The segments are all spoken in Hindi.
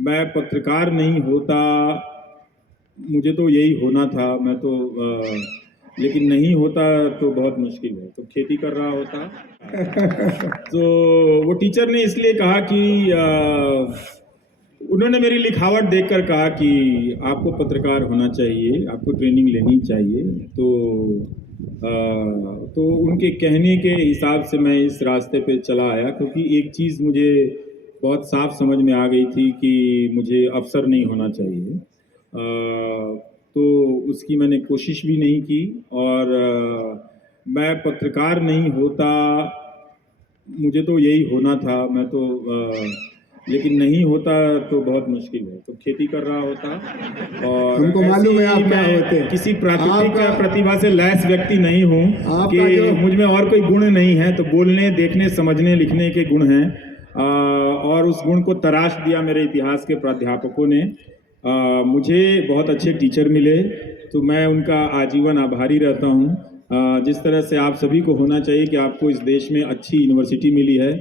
मैं पत्रकार नहीं होता, मुझे तो यही होना था। मैं तो लेकिन नहीं होता तो बहुत मुश्किल है, तो खेती कर रहा होता। तो वो टीचर ने इसलिए कहा कि उन्होंने मेरी लिखावट देखकर कहा कि आपको पत्रकार होना चाहिए, आपको ट्रेनिंग लेनी चाहिए। तो उनके कहने के हिसाब से मैं इस रास्ते पे चला आया, क्योंकि एक चीज़ मुझे बहुत साफ समझ में आ गई थी कि मुझे अफसर नहीं होना चाहिए। तो उसकी मैंने कोशिश भी नहीं की, और मैं पत्रकार नहीं होता, मुझे तो यही होना था। मैं तो लेकिन नहीं होता तो बहुत मुश्किल है, तो खेती कर रहा होता। और हमको मालूम है आप क्या होते हैं। किसी प्राकृतिक प्रतिभा से लैस व्यक्ति नहीं हूँ कि जो मुझ में और कोई गुण नहीं है। तो बोलने, देखने, समझने, लिखने के गुण हैं, और उस गुण को तराश दिया मेरे इतिहास के प्राध्यापकों ने। मुझे बहुत अच्छे टीचर मिले, तो मैं उनका आजीवन आभारी रहता हूँ। जिस तरह से आप सभी को होना चाहिए कि आपको इस देश में अच्छी यूनिवर्सिटी मिली है।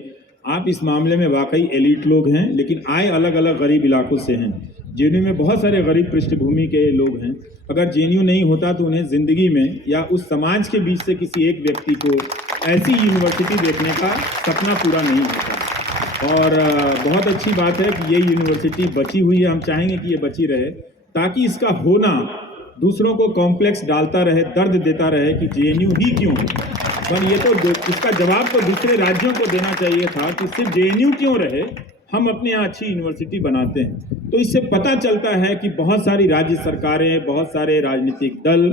आप इस मामले में वाकई एलीट लोग हैं, लेकिन आए अलग अलग गरीब इलाकों से हैं। जेएनयू में बहुत सारे गरीब पृष्ठभूमि के लोग हैं। अगर जेएनयू नहीं होता तो उन्हें ज़िंदगी में या उस समाज के बीच से किसी एक व्यक्ति को ऐसी यूनिवर्सिटी देखने का सपना पूरा नहीं होता। और बहुत अच्छी बात है कि ये यूनिवर्सिटी बची हुई है। हम चाहेंगे कि ये बची रहे, ताकि इसका होना दूसरों को कॉम्प्लेक्स डालता रहे, दर्द देता रहे कि जेएनयू ही क्यों है। पर ये तो इसका जवाब तो दूसरे राज्यों को देना चाहिए था कि सिर्फ जेएनयू क्यों रहे, हम अपने यहाँ अच्छी यूनिवर्सिटी बनाते हैं। तो इससे पता चलता है कि बहुत सारी राज्य सरकारें, बहुत सारे राजनीतिक दल,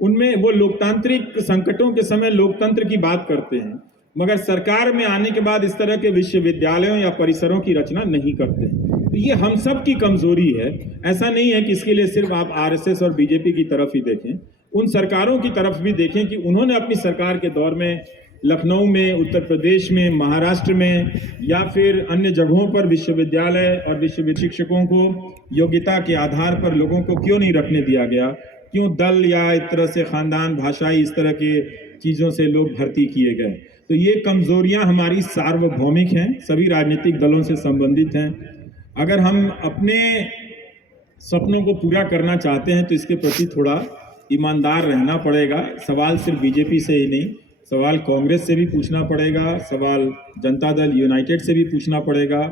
उनमें वो लोकतांत्रिक संकटों के समय लोकतंत्र की बात करते हैं, मगर सरकार में आने के बाद इस तरह के विश्वविद्यालयों या परिसरों की रचना नहीं करते हैं। तो ये हम सब की कमजोरी है। ऐसा नहीं है कि इसके लिए सिर्फ आप आरएसएस और बीजेपी की तरफ ही देखें, उन सरकारों की तरफ भी देखें कि उन्होंने अपनी सरकार के दौर में लखनऊ में, उत्तर प्रदेश में, महाराष्ट्र में या फिर अन्य जगहों पर विश्वविद्यालय और विश्वविद्यालय शिक्षकों को योग्यता के आधार पर लोगों को क्यों नहीं रखने दिया गया, क्यों दल या इस तरह से खानदान, भाषाई, इस तरह के चीज़ों से लोग भर्ती किए गए। तो ये कमजोरियां हमारी सार्वभौमिक हैं, सभी राजनीतिक दलों से संबंधित हैं। अगर हम अपने सपनों को पूरा करना चाहते हैं तो इसके प्रति थोड़ा ईमानदार रहना पड़ेगा। सवाल सिर्फ बीजेपी से ही नहीं, सवाल कांग्रेस से भी पूछना पड़ेगा, सवाल जनता दल यूनाइटेड से भी पूछना पड़ेगा,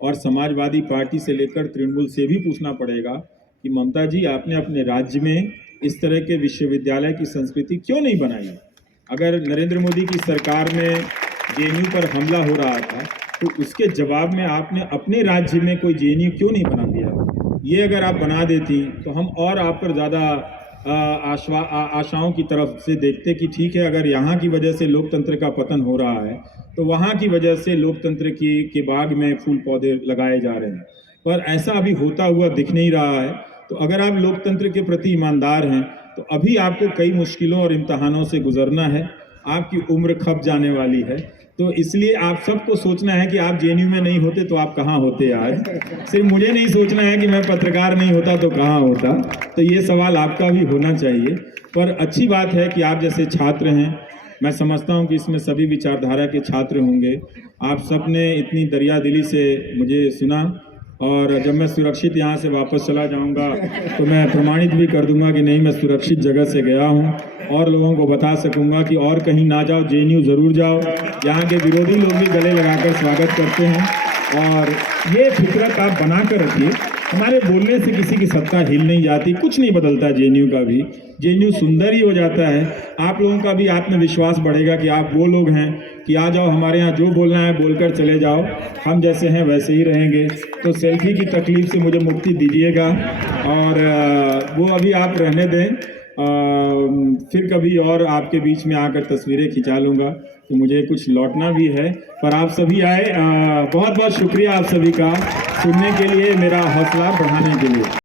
और समाजवादी पार्टी से लेकर तृणमूल से भी पूछना पड़ेगा कि ममता जी, आपने अपने राज्य में इस तरह के विश्वविद्यालय की संस्कृति क्यों नहीं बनाई। अगर नरेंद्र मोदी की सरकार में जेएनयू पर हमला हो रहा था तो उसके जवाब में आपने अपने राज्य में कोई जेएनयू क्यों नहीं बना दिया। ये अगर आप बना देती तो हम और आप पर ज़्यादा आशाओं की तरफ से देखते कि ठीक है, अगर यहाँ की वजह से लोकतंत्र का पतन हो रहा है तो वहाँ की वजह से लोकतंत्र के बाग में फूल पौधे लगाए जा रहे हैं। पर ऐसा अभी होता हुआ दिख नहीं रहा है। तो अगर आप लोकतंत्र के प्रति ईमानदार हैं तो अभी आपको कई मुश्किलों और इम्तहानों से गुजरना है। आपकी उम्र खप जाने वाली है, तो इसलिए आप सबको सोचना है कि आप जेएनयू में नहीं होते तो आप कहाँ होते आज। सिर्फ मुझे नहीं सोचना है कि मैं पत्रकार नहीं होता तो कहाँ होता। तो ये सवाल आपका भी होना चाहिए। पर अच्छी बात है कि आप जैसे छात्र हैं, मैं समझता हूँ कि इसमें सभी विचारधारा के छात्र होंगे। आप सब ने इतनी दरियादिली से मुझे सुना, और जब मैं सुरक्षित यहाँ से वापस चला जाऊँगा तो मैं प्रमाणित भी कर दूंगा कि नहीं, मैं सुरक्षित जगह से गया हूँ, और लोगों को बता सकूंगा कि और कहीं ना जाओ, जेएनयू ज़रूर जाओ। यहाँ के विरोधी लोग भी गले लगाकर स्वागत करते हैं। और ये फितरत आप बना कर रखिए। हमारे बोलने से किसी की सत्ता हिल नहीं जाती, कुछ नहीं बदलता जेएनयू का भी। जेएनयू सुंदर ही हो जाता है। आप लोगों का भी आत्मविश्वास बढ़ेगा कि आप वो लोग हैं कि आ जाओ, हमारे यहाँ जो बोलना है बोलकर चले जाओ, हम जैसे हैं वैसे ही रहेंगे। तो सेल्फी की तकलीफ से मुझे मुक्ति दीजिएगा, और वो अभी आप रहने दें। फिर कभी और आपके बीच में आकर तस्वीरें खिंचा लूँगा, तो मुझे कुछ लौटना भी है। पर आप सभी आए, बहुत बहुत शुक्रिया आप सभी का सुनने के लिए, मेरा हौसला बढ़ाने के लिए।